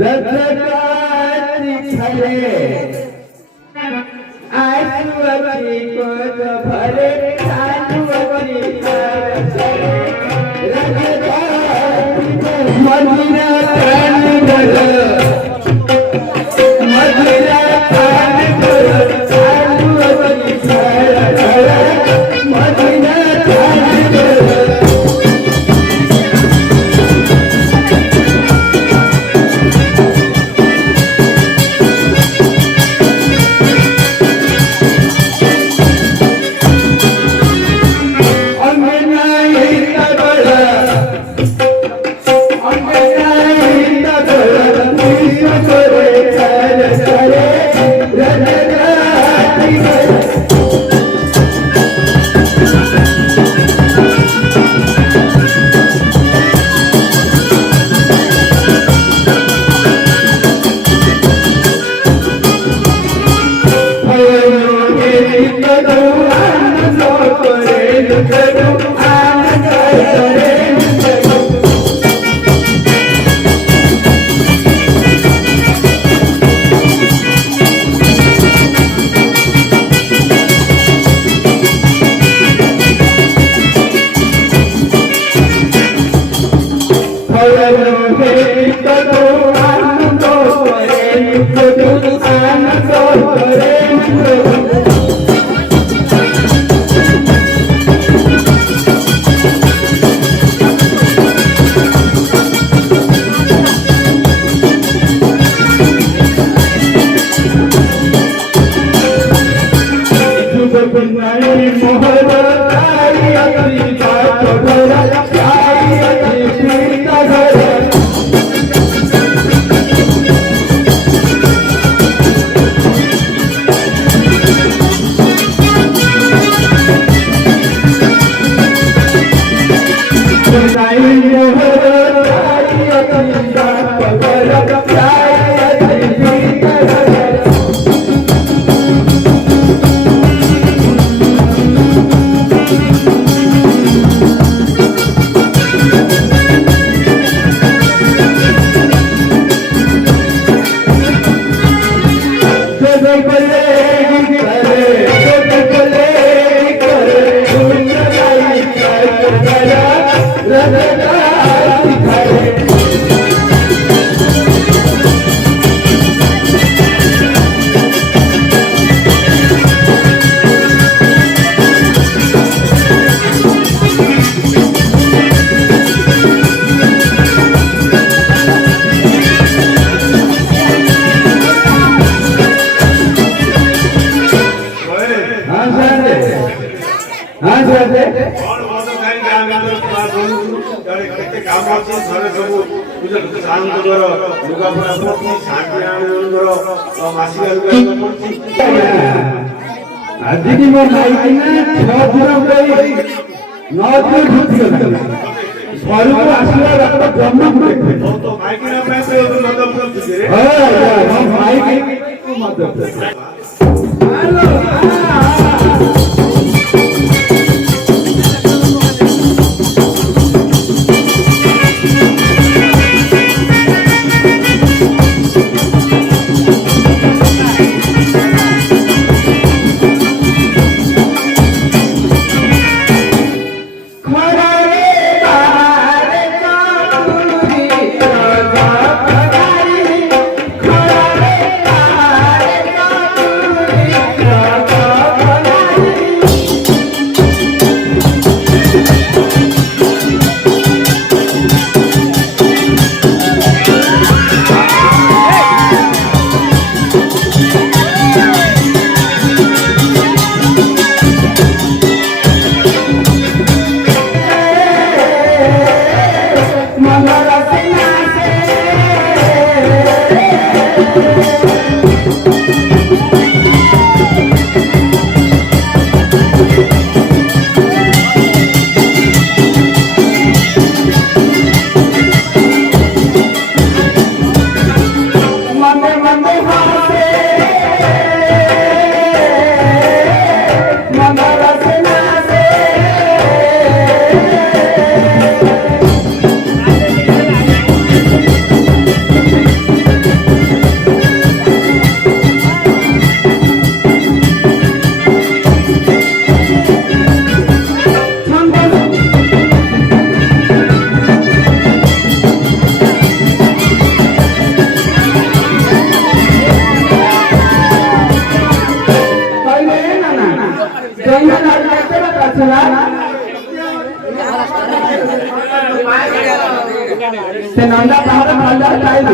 रत्नकांति छले आसुवती को भरे आसुवती रत्नकांति मदिरा कान गल मदिरा कान गल आसुवती मदिरा कान गल आज की मैं माइक ना 6 दिन गई 9 दिन छुट्टी गई घर को आसीला रात ब्रह्म को तो माइक ना पैसे मतलब तुझे हां माइक को मतलब हेलो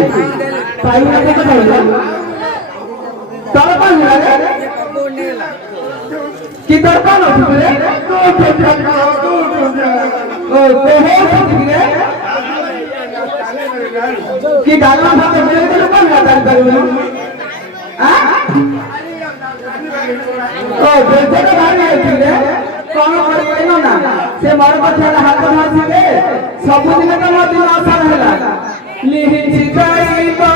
पाई ना तो बोल तोर पान लगे कि तोर पान हो रे ओ हो रे कि डालना भात मेरे को कौन गाता करू हां ओ बेटे तो भारी है रे कौन करियो ना से मोर पछला हाथ मासिले सब दिन का मोर दिन आसान होला लिहि गाइबा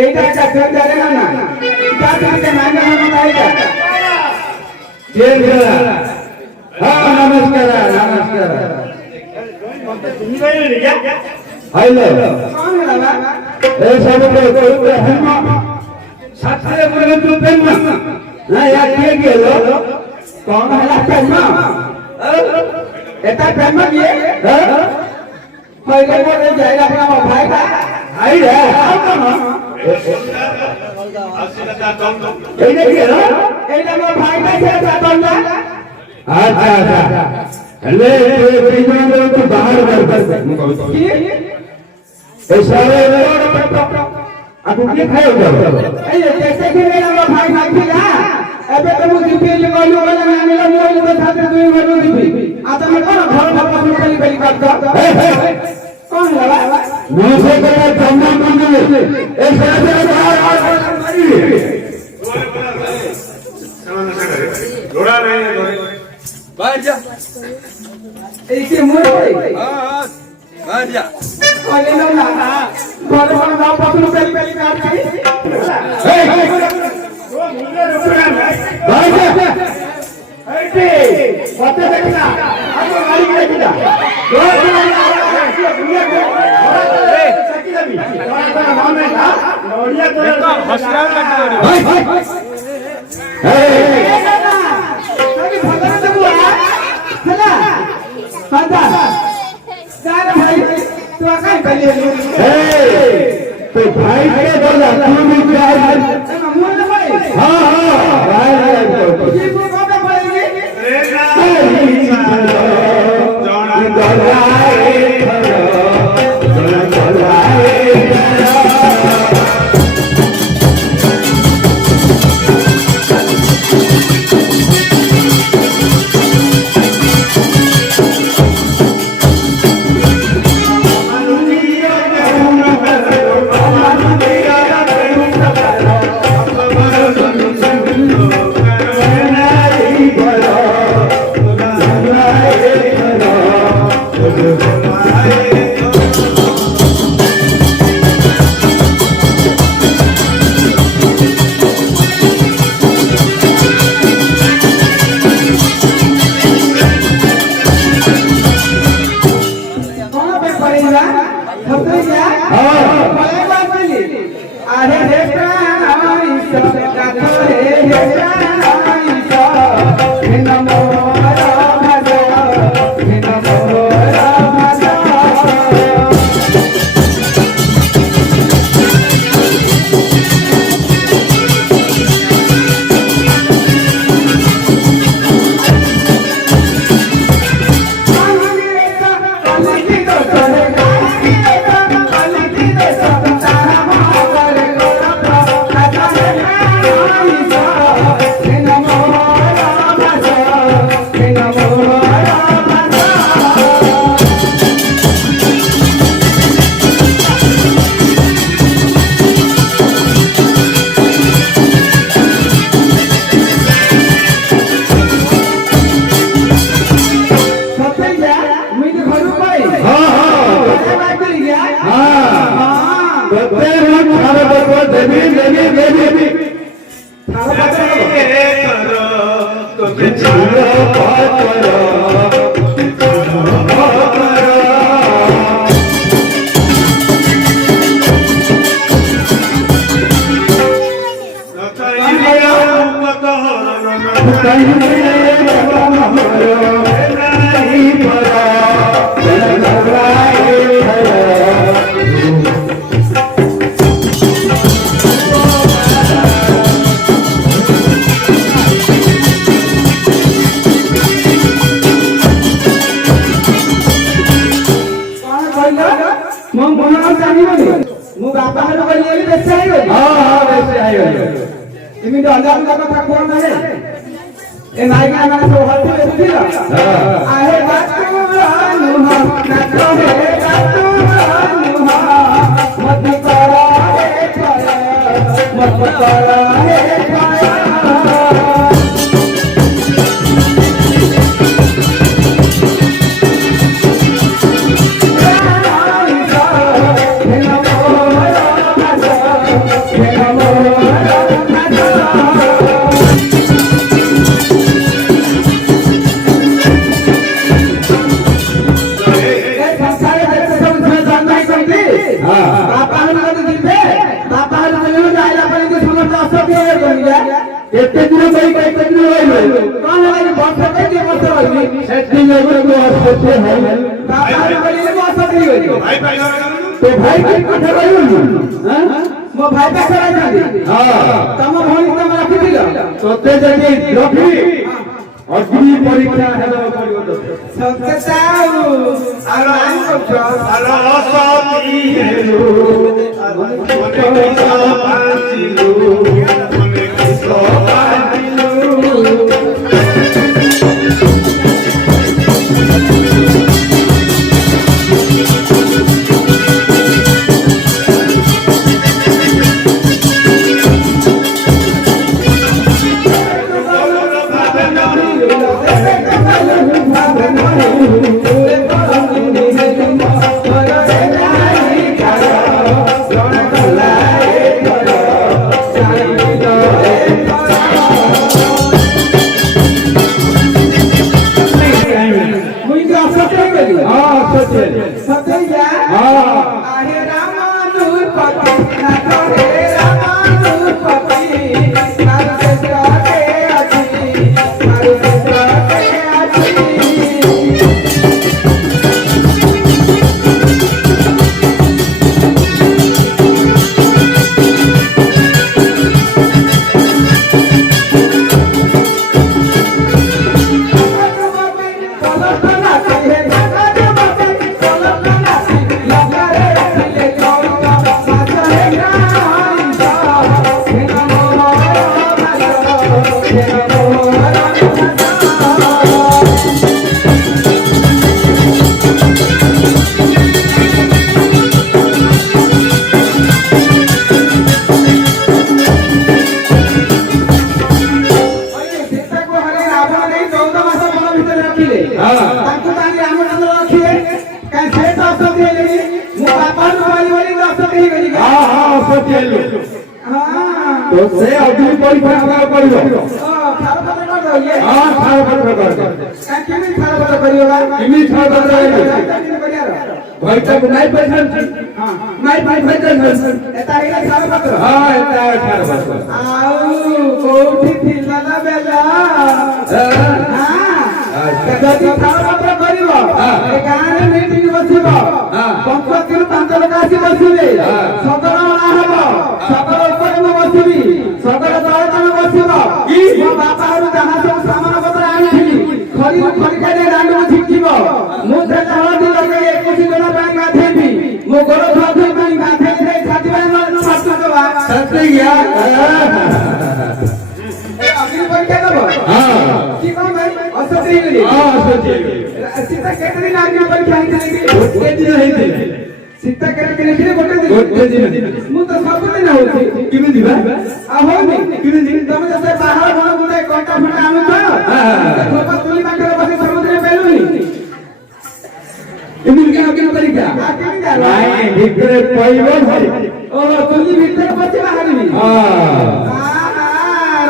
এইটা একটা ফের জানে না যা থেকে নাম জানা আইটা কে গেলা হ্যাঁ নমস্কার নমস্কার তুমি কইলে রে আইলো কোন হলা এই সব তো হেমা ছাত্রে বলে তো পেমা না ইয়া কে গেল কোন হলা পেমা এটা পেমা কি হ্যাঁ কইলে বলে যাই আপনা ভাই का आई रे এই দেখি না এইটা আমার ভাই কাছে আছে তোমরা আচ্ছা আচ্ছা হলে এই জন্য তো বাহার করতে মু কই কি এই সারে আপনি কি খাইও এই कैसे कि আমার ভাই মাগিলা এবে তো মু দিবি কইলো বলে না নিলা মোবাইল তো সাথে দুই ঘর দিবি আ তুমি কোন ঘর ঘর পেলি পেলি করছ কোন হলা मुझे कहा जम्मा मंदिर एक साथ मारी लोड़ा नहीं है बाहर जा ऐसे मोर हां बाहर जा अरे ना घर घर ना पसंद पेली पेली काट के भाई ऐसे पता देखना आपको गाड़ी में देखना भाई तू आका कली तो भाई के बोला तू भी जाए मुंह ना भाई हां भाई ये को कब पड़ेगी रे ना जोड़ा गलाए ପଚାରିଲୁ ହଁ ତ ସେ ଅଗ୍ନି ପରୀକ୍ଷା ଆଗ କରିବ ଛାଡ଼ପତ୍ର କରିଦେବ ଇଏ ହଁ ଛାଡ଼ପତ୍ର କରିବ କେମିତି ଛାଡ଼ପତ୍ର କରିବ ବା କେମିତି ଛାଡ଼ପତ୍ର କରିବ କରିବାର ଭଇଟାକୁ ନାଇଁ ପଇସାନ୍ତି ନାଇଁ ପଇସାନ୍ତି ଏଟା ହେଇଗଲା ଛାଡ଼ପତ୍ର ହଁ ଏଟା ଛାଡ଼ପତ୍ର ଆଉ କୋଉଠି ଥିଲା ନା ବେଲା ଯଦି ଛାଡ଼ପତ୍ର କରିବ ଏ ଗାଁରେ ମିଟିଂ ବସିବ ପଞ୍ଚତିରୁ 5 ଲୋକ ଆସି ବସିବେ ସଦର ଅଣା ହବ ସଦର ଉପରେ ମୁଁ ବସିବି ସଦର ତଳେ ତମେ ବସିବ ମୋ ବାପା ଘରୁ ଯାହା ସବୁ ସାମାନ ପତ୍ର ଆଣିଥିଲି ଖଡ଼ିରୁ ଖଡ଼ିକାରେ ଦାଣ୍ଡକୁ ଝିଙ୍କିବ ମୁଁ ତେଲ ହଳଦୀ ଲଗେଇ 21 ଜଣ ପାଇଁ ଗାଧେଇବି ମୋ ଗୋଡ଼ ଧୁଆ ପାଇଁ ଗାଧେଇ ଦେଇ ଛାତି ପାଇଁ ମାଛ ଦେବା ସତ୍ୟ ଅଗ୍ନି ପରୀକ୍ଷା ଦେବ କି କଣ ଭାଇ ଅସତ୍ୟ ହେଇଗଲି ସୀତା କେତେ ଦିନ ଅଗ୍ନି ପରୀକ୍ଷା ହେଇଥିଲା ଗୋଟେ ଦିନ ହେଇଥିଲା ସୀତା କେତେ ଦିନ ଗୋଟେ ଦିନ ମୁଁ ତ ସବୁଦିନ ହଉଛି କେମିତି ବା ଆଉ ହଉନି କେମିତି ତମେ ତ ସେ ବାହାର ବଣ ଗୁଣ୍ଡେ କଣ୍ଟା ଫଣ୍ଟା ଆଣୁଛ ଲୋକ ତୁଲି ପାଖରେ ବସି ସବୁଦିନ ବେଲୁନି ଏମିତି କେন କେନ ପରୀକ୍ଷା ନାଇଁ ଭିତରେ କହିବ ଭାଇ ଓ ତୁଲି ଭିତରେ ବସି ବାହାରିବି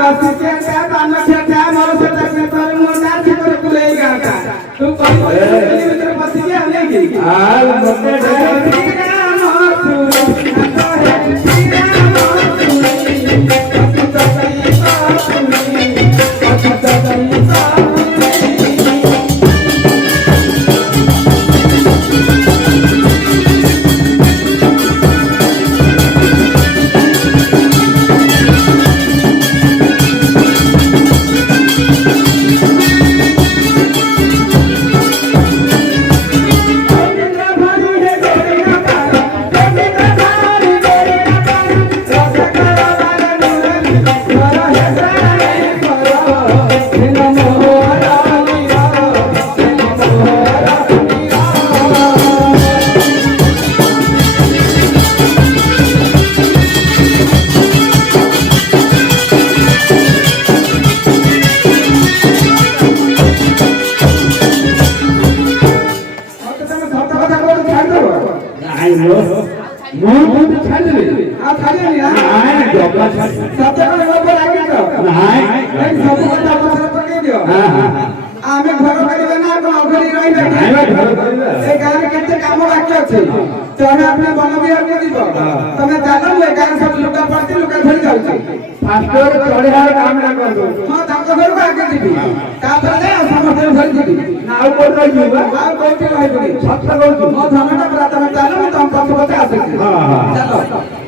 ରସିକିଆ ପାନ ଖିଆ ମୋର ସେଟା ପେପର ମୋ ନାଚି করে କୁଲେଇ ଗାଁଟା ତୁ କହି ତୁଲି ଭିତରେ ବସିକି ଆଉ ନେଇକି আর মতে ଆମେ ଘର କରିବା ନା ଅଘରୀ ରହିବା ଏ ଗାଁରେ କେତେ କାମ ବାକି ଅଛି ତମେ ଆପଣ ବନ ବିହାରକୁ ଯିବ ତମେ ଜାଣ ମୁଁ ଏ ଗାଁରେ ସବୁ ଲୁକା ପଡିଛି ଲୁକା ଧରି ଯାଉଛି ହଁ ତାଙ୍କ ଘରକୁ ଆଗେ ଯିବି ତାପରେ ଯାଇ ସମସ୍ତେ ଧରି ଯିବି ଆଉ କୋଉଠି ରହିଯିବ ଆଉ କୋଉଠି ରହିବିନି ସତ କହୁଛୁ ମୋ ଧନଟା ପୁରା ତମେ ଚାଲ ମୁଁ ତମ ପଛ ପଛେ ଆସିବି ଚାଲ